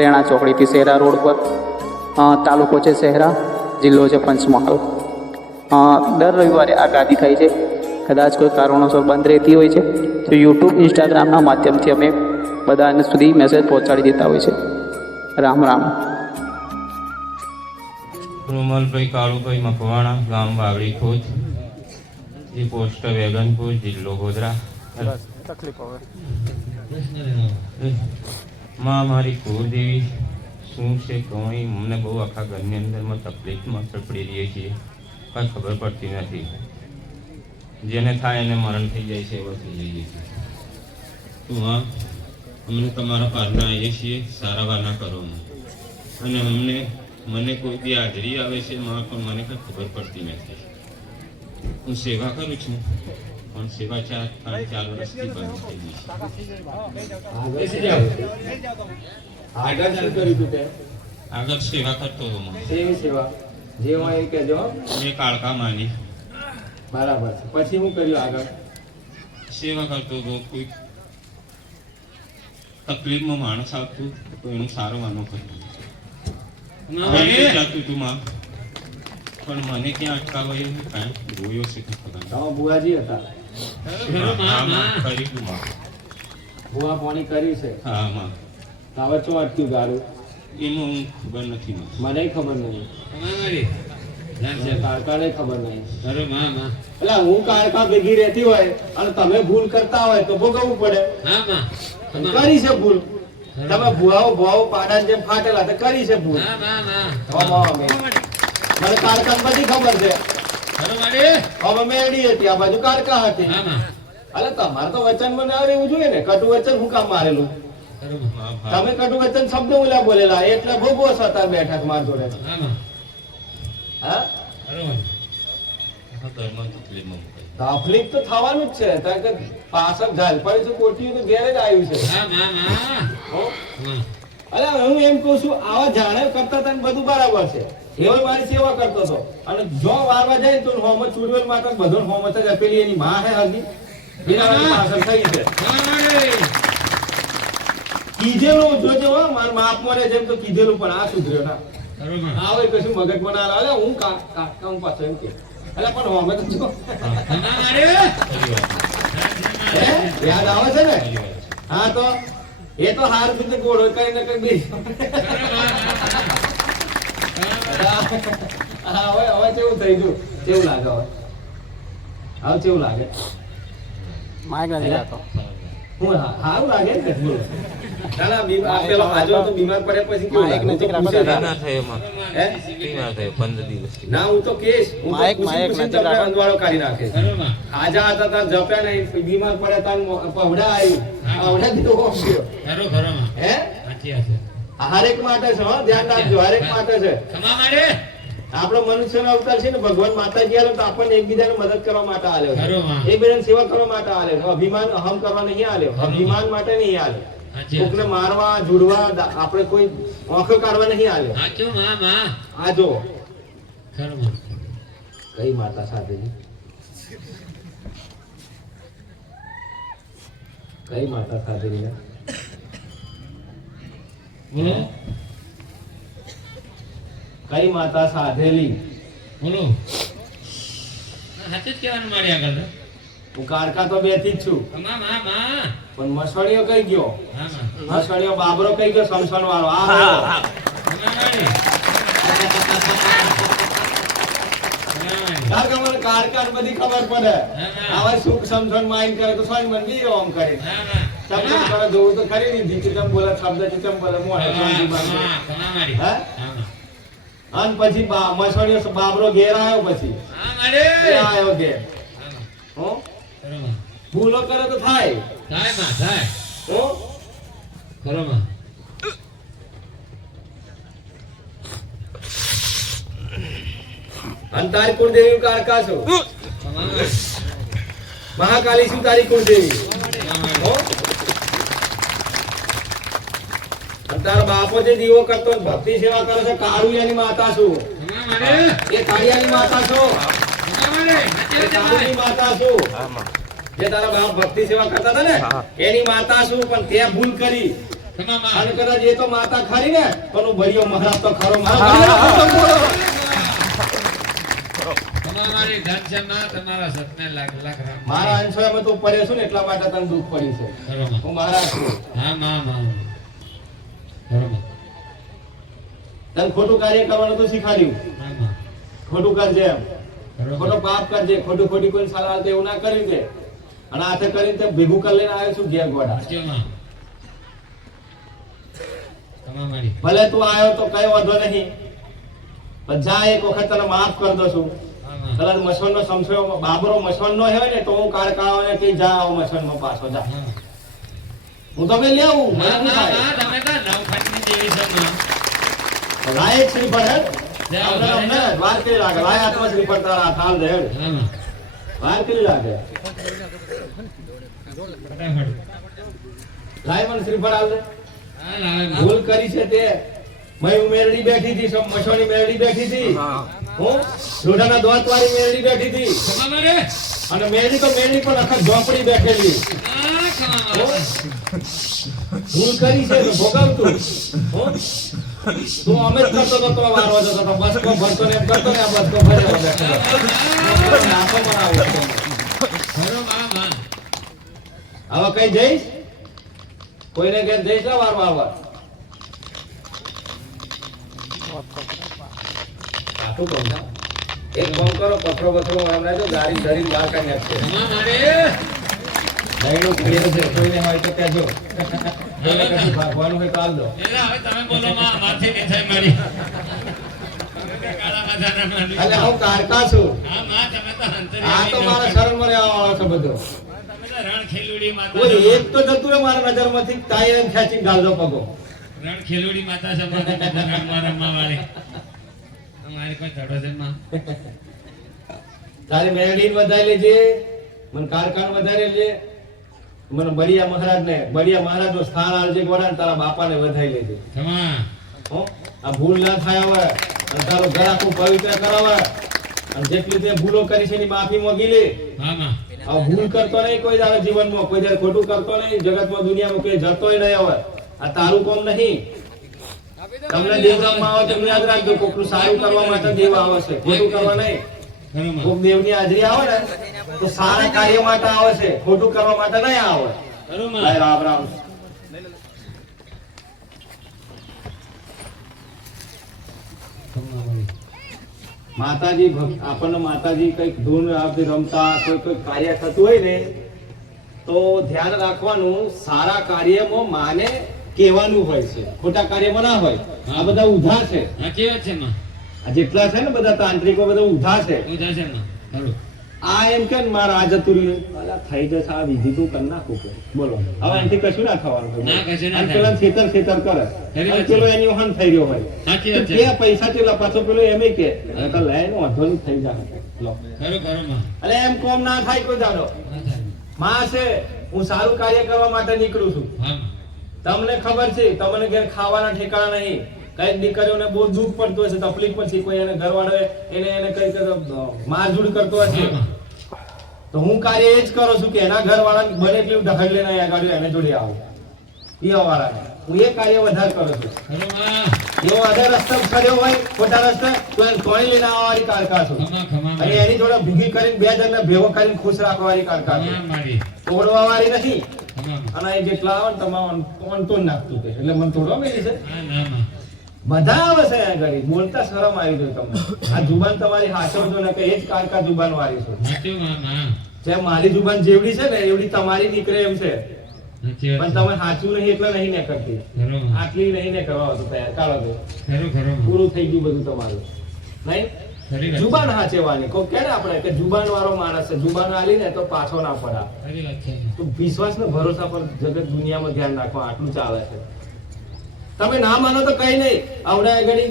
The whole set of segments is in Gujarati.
રેણા ચોકડીથી શહેરા રોડ પર તાલુકો છે શહેરા જિલ્લો છે પંચમહાલ. દર રવિવારે આ ગાદી થાય છે. કદાચ કોઈ કારણોસર બંધ રહેતી હોય છે. તો યુટ્યુબ ઇન્સ્ટાગ્રામના માધ્યમથી અમે બધાને સુધી મેસેજ પહોંચાડી દેતા હોય છે. રામ રામ. રૂમલભાઈ કાળુભાઈ મકવાણા ગામ વાવડી ખોજ. એ પોસ્ટ વેગનપુર જિલ્લો ગોધરા. માં મારી કુળદેવી, શું છે કંઈ અમને બહુ આખા ઘરની અંદરમાં તકલીફમાં પડી રહીએ છીએ કાંઈ ખબર પડતી નથી. જેને થાય એને મરણ થઈ જાય છે, એવો થઈ જઈએ છીએ. તું હા અમને તમારા પારના આવીએ છીએ, સારા વાના કરો અને અમને, મને કોઈ બી હાજરી આવે છે, માં, પણ મને કંઈ ખબર પડતી નથી. હું સેવા કરું છું. પણ સેવા ચાર ત્રણ ચાર વર્ષથી બંધ થઈ ગઈ છે. આગળ શું કર્યું તું તે? આગળ સેવા કરતો હતો સેવી સેવા? જે હું એ કહેજો મેં કાળકા માની. બરાબર છે. પછી હું કર્યું આગળ? સેવા કરતો હતો. કોઈ તકલીફમાં માણસ આવતું તો એનું સારું માનો કર્યું જાતું તું માં પણ મને ક્યાં અટકાવ્યું કાંઈ જોયો છે ખબર બુઆજી હતા? હા, માં, કરી તું માં. બુઆ પાણી કર્યું છે હા માં હવે ચો અટક્યું ગાડું એમાં ખબર નથી મને ખબર નહીં કારકાને ખબર નહીં એટલે હું કારકા ભેગી રહેતી હોય અને તમે ભૂલ કરતા હોય તો ભોગવવું પડે કરી છે ભૂલ તમે ભુવાઓ ભુવાઓ પાડા જેમ ફાટેલા તો કરી છે ભૂલ. મને કારકા બધી ખબર છે હવે મેળી હતી આ બાજુ કારકા હતી. અલે તમારે તો વચન મને એવું જોઈએ ને. કટુ વચન હું કામ મારેલું? હા, હા. તમે કટુ વચન શબ્દ ઓલા બોલેલા એટલે ભોગવો સતા બેઠા છે જોડે. હા આ ઘરમાં તકલીફમાં મુકાઈ. તકલીફ તો થવાનું જ છે કારણ કે પાછળ ઝાલ પડી છે કોટી તો ઘેર જ આવ્યું છે. અરે હું એમ કહું છું આવા જાણે કરતા તને બધું બરાબર છે. એવો મારી સેવા કરતો હતો. અને જો વારવા જાય તો હોમ ચૂડવેલ માટે બધો હોમ જ આપેલી એની માં હે હજી. એના પાછળ થઈ છે. કીધેલું જોજો માર માપ મળે જેમ તો કીધેલું પણ આ સુધર્યો ના. આવે કશું મગજ બનાવે. લાવે હું કાકા હું પાછો એમ કે એટલે પણ હોમ જ. જો? યાદ આવે છે ને. હા તો એ તો હાર સુધી ગોળો કઈ ને કઈ બી. હવે હવે કેવું થઈ ગયું કેવું લાગે હવે હવે કેવું લાગે માઇક નથી જતો હું સારું લાગે ને બોલો. ચાલો, આ બીમાર- પેલો હાજો તો બીમાર પડ્યા પછી કેવું લાગે? હું તો પૂછે ના ના. થયો એમાં. હે? ના થયો પંદર દિવસથી. ના હું તો કેસ હું માઇક- માઇક પૂછીને રાખો. અંદવાળો કાઢી નાખે હાજા હતા તાર જપ્યા નહીં બીમાર આવી આવ્યું પવડા જેવો ગયો. હે હરેક માટે છે ધ્યાન રાખજો હરેક માટે છે. આપણો મનુષ્યનો અવતાર છે ને ભગવાન માતાજી આલે તો આપણને એકબીજાને મદદ કરવા માટે આલ્યો છે. એકબીજાને સેવા કરવા માટે આલ્યો અભિમાન અહમ કરવા નહીં આલ્યો અભિમાન માટે નહીં આલ્યો કોકને મારવા જોડવા આપણે કોઈ ઓખો કાઢવા નહીં આલ્યો આ જો. કઈ માતા સાથે કઈ માતા સાથે? કઈ માતા સાધેલી? હું કારકા તો બેઠી જ છું. પણ મસળીઓ કઈ ગયો? મસળીઓ બાબરો કઈ ગયો? સમસણ વાળો આ. કારકા મને કારકા ને બધી ખબર પડે. આવા સુખ સમસણ માઇન કરે તો સ્વામી મંદિર ઓમ કરે. અને બાબરો ઘેર આવ્યો પછી. ભૂલો કરે તો થાય. થાય તારી કુળદેવી કાળકા છો મહાકાલી શું તારી કુળદેવી? તારા બાપો જે દીવો કરતો ભક્તિ સેવા કરે છે કાળુયાની માતા છું. એ કાળિયાની માતા છો. કાળુની માતા છું. જે તારા બાપ ભક્તિ સેવા કરતા હતા ને એની માતા છું પણ તે ભૂલ કરી. અને કદાચ એ તો માતા ખરી ને પણ હું ભર્યો મહારાજ તો ખરો. મારો મારા ધન છે તમારા સતને લાખ લાખ રામ. મારા અંશોમાં તું પડ્યો છું ને એટલા માટે તને દુઃખ પડ્યું છે. હું મહારાજ છું. હા માં તને ખોટું કાર્ય કરવાનું તો શીખાડ્યું. ખોટું કરજે એમ. ખોટો પાપ કરજે. ખોટું ખોટી કોઈ સારા એવું ના કરી દે. અને હાથે કરીને તે ભેગું કરી લઈને આવ્યો છું ઘેર ગોડા. માં ભલે તું આવ્યો તો કઈ વાંધો નહીં. પણ જા એક વખત તને માફ કરી દઉં છું. હા માં નો મસણનો બાબરો બાબરો મસણનો હોય ને તો હું કાળકાઓ ને કે જા આવો મસણમાં પાછો જા. હા તમે લેવું મને શું થાય? માં તમે તો નવખંડની દેવી છો લાયક અમને. વાર લાગે લાય આત્મા તારા દે માં વાર લાગે લાય મને લાવે માં ભૂલ કરી છે તે. મય મેરડી બેઠી હતી સમ મસોની મેરડી બેઠી હતી. હું. જોડાના દોત વાળી મેરડી બેઠી હતી. અને મેની તો મેની પણ આખા ઝોપડી બેઠેલી. ભૂલ કરી છે ભોગવતું. તું અમે જ કરતો તો જઈશ? કોઈને ઘેર જઈશ? ના વાર. એક કામ કરો પથરો પથરો હમણાં જો ગાડી ધરીને બહાર કાઢી નાખશે. છે કોઈને હોય તો કહેજો. કોઈને ભાગવાનું હોય તો હાલ દો. હવે તમે બોલો માથે નહીં થાય મારી. તમે તો કાળા માથાના માણસ. એટલે હું કારકા છું. હા માં તમે તો હંતરી આ તો મારા જાઓ. શરણમાં છે બધો. તમે તો રણ ખેલુડી માતા એક તો જતું રહે મારા નજરમાંથી તાઈ પગો. રણ ખેલુડી માતા તો રમવા રમવા વાળી. તમારી કોઈ ધડો છે માં તારી મેરડી વધારી લેજે મને કારખાન વધારે લેજે. મને બરિયા મહારાજ ને બરિયા મહારાજનું સ્થાન આલજે ગોડા તારા બાપા ને વધારી લેજે. હો? આ ભૂલ ના થાય હવે. અને તારું ઘર આખું પવિત્ર કરાવે. અને જેટલી તે ભૂલો કરી છે એની માફી માંગી લે. આ ભૂલ કરતો નહીં કોઈ દાડો જીવનમાં કોઈ દાડો ખોટું કરતો નહીં. જગતમાં દુનિયામાં કોઈ જતોય નહીં હવે. આ તારું કોમ નહીં. તમને દેવ નામમાં આવે તો યાદ રાખજો કોકનું સારું કરવા માટે દેવ આવે છે. ખોટું કરવા નહીં. કોક દેવની હાજરી આવે ને તો સારા કાર્ય માટે આવે છે ખોટું કરવા માટે નહીં આવે. રામ રામ. માતાજી આપણને માતાજી કંઈક ધૂન રમતા કોઈ કોઈ કાર્ય થતું હોય ને તો ધ્યાન રાખવાનું સારા કાર્યમાં માને કહેવાનું હોય છે. ખોટા કાર્યમાં ના હોય. આ બધા ઉધા છે. સાચી વાત છે માં આ જેટલા છે ને બધા તાંત્રિકો બધા ઉધા છે. ઉધા છે માં ખરું આ એમ કે મારા આ જતું રહ્યું અલા થઈ જશે આ વિધિ તું કરી નાખું બોલો. હવે એનાથી કશું ના થવાનું ના, કશું ના પેલા છેતર છેતર કરે. અને પેલો એની વહન થઈ રહ્યો હોય. સાચી વાત છે? પૈસા ચેલા પાછો પેલો એમ કે તો લઈને વાંધો નહીં થઈ જાય લો. ખરું ખરું માં. એટલે એમ કોમ ના થાય કોઈ દાડો. માં છે હું સારું કાર્ય કરવા માટે નીકળું છું. હા તમને ખબર છે તમને ઘેર ખાવાના ઠેકાણા નહીં. કંઈક દીકરીઓને બહુ દુઃખ પડતું હશે તકલીફ પછી કોઈ એને ઘરવાળો એને એને કંઈક મારઝૂડ કરતો હશે તો હું કાર્ય એ જ કરું છું કે એના ઘરવાળા બને એટલી ઢગલ અહીંયા આગળ એને જોડે આવું. એ વાળાને હું એ કાર્ય વધારે કરું છું. એવો આધા રસ્તા કર્યો હોય ખોટા રસ્તા તો એને તોડી લઈને આવવાની કારકા છું. અને એની જોડે ભૂગી કરીને બે જણને ભેગો કરીને ખુશ રાખવાની કારકા છું. તોડવા વાળી નથી. અને એ જેટલા આવે ને તમામ કોણ તો નાખતું કે એટલે મને થોડો મેલી છે. બધા આવે છે અહીંયા ઘડી બોલતા શરમ આવી ગઈ તમને. આ જુબાન તમારી હાચવજો ને કે એ જ કારકા જુબાન વાળી છે. જેમ મારી જુબાન જેવડી છે ને એવડી તમારી નીકળે એમ છે. પણ તમે સાચું નહીં એટલે નહીં ને કરતી. આટલી નહીં ને કરવા તૈયાર. કાઢો પૂરું થઈ ગયું બધું તમારું. નહીં. જુબાન હાચેવાની. કોઈ કે આપણે કે જુબાન વાળો માણસ છે જુબાન હાલી ને તો પાછો ના પડા તો વિશ્વાસ ને ભરોસા પર જગત દુનિયામાં ધ્યાન રાખવા આટલું ચાલે છે. તમે ના માનો તો કઈ નહીં. આવડા ઘડી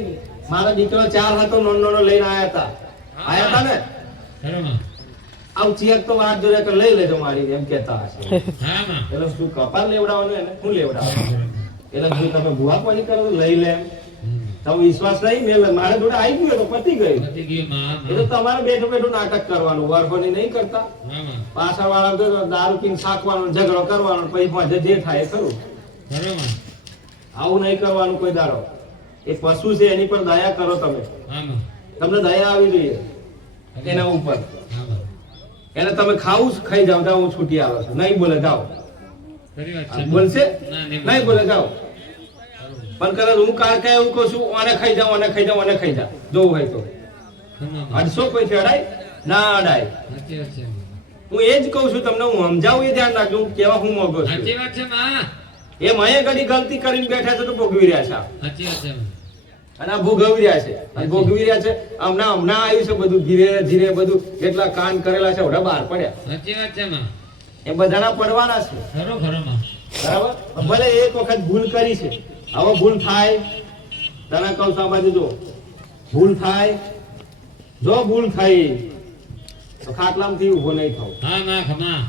મારા દીકરો ચાર હતો નોન નોનો લઈને આયા હતા આયા હતા ને? આવું ચિયક તો વાત જોડે કે લઈ લેજો મારી એમ કહેતા હશે. એટલે શું કપાલ લેવડાવવાનું એને? શું લેવડાવવાનું એટલે શું તમે ભૂવા પાણી કરો લઈ લે એમ. તમે વિશ્વાસ નહીં મેં મારા જોડે આવી ગયો તો પતી ગયું. એટલે તમારે બેઠું બેઠું નાટક કરવાનું વરફોની નહીં કરતા. પાછળ પાછા વાળા તો દારૂ પીને સાકવાનો ઝઘડો કરવાનો પછી પાછળ જે થાય એ ખરું. આવું નહીં કરવાનું કોઈ દારો એ પશુ છે એની પર દયા કરો તમે. તમને દયા આવી જોઈએ. એના ઉપર. એને તમે ખાવું જ ખાઈ જાવ હું છૂટી આવે છું. નહીં બોલે જાઓ. બોલશે? નહીં બોલે જાઓ. પણ કદાચ હું કારકે એવું કહું છું ઓને ખાઈ જાઉં ઓને ખાઈ જાઉં ઓને ખાઈ જા. જોવું હોય તો. અડસો કોઈ અડાય ના અડાય. છે. હું એ જ કહું છું તમને હું સમજાવું એ ધ્યાન રાખજો હું કેવા હું મોગો છું. સાચી વાત છે માં. એ મયે ઘડી ગલતી કરીને બેઠા છે તો ભોગવી રહ્યા છે. સાચી વાત છે અને આ ભોગવી રહ્યા છે. અને ભોગવી રહ્યા છે હમણાં હમણાં આવ્યું છે બધું ધીરે ધીરે બધું કેટલા કાન કરેલા છે ઓઢા બહાર પડ્યા. સાચી વાત છે માં. એ બધાના પડવાના છે. ખરો ખરો માં. બરાબર? ભલે એક વખત ભૂલ કરી છે હવે ભૂલ થાય તમે કહું સાંભળી જો. ભૂલ થાય જો ભૂલ થઈ તો ખાટલામાંથી ઊભો નહીં થવું. હા ના ખમા.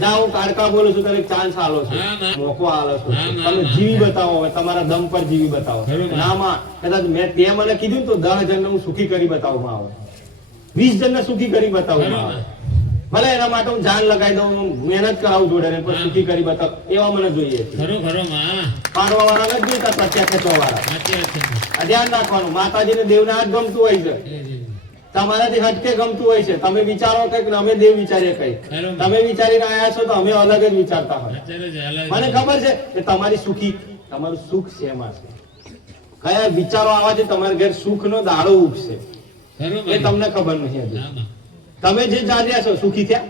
ના હું કારકા બોલું છું તને ચાન્સ આલો છે. મોકો આલો છું. તમે. જીવી બતાવો હવે તમારા દમ પર જીવી બતાવો. ના. ના માં કદાચ મેં તે મને કીધું તો દસ જણને હું સુખી કરી બતાવવામાં આવે. વીસ જણને સુખી કરી બતાવવામાં આવે. ભલે એના માટે હું જાન લગાવી દઉં મહેનત કરાવું જોડે ને પણ સુખી કરી બતાવ. એવા મને જોઈએ ખરો ખરો માં. પાડવા વાળા નથી જોઈતા પ્રત્યા ખેંચવા વાળા છે. ધ્યાન રાખવાનું. માતાજીને દેવને હાથ ગમતું હોય છે. તમારાથી હટકે ગમતું હોય છે. તમે વિચારો કંઈક અમે દેવ વિચારીએ કંઈક. તમે વિચારીને આયા છો તો અમે અલગ જ વિચારતા હોય. મને ખબર છે કે તમારી સુખી તમારું સુખ શેમાં છે? કયા વિચારો આવવાથી તમારા ઘેર સુખનો દાડો ઉગશે? એ તમને ખબર નથી હજુ. તમે જે જાણ્યા છો સુખી થયા?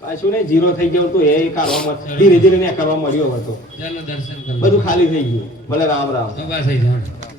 પાછું નહીં જીરો થઈ ગયો તો એ કરવામાં ધીરે ધીરે ને કરવા મળ્યો હતો. બધું ખાલી થઈ ગયું. ભલે રામ રામ. થઈ જાઓ.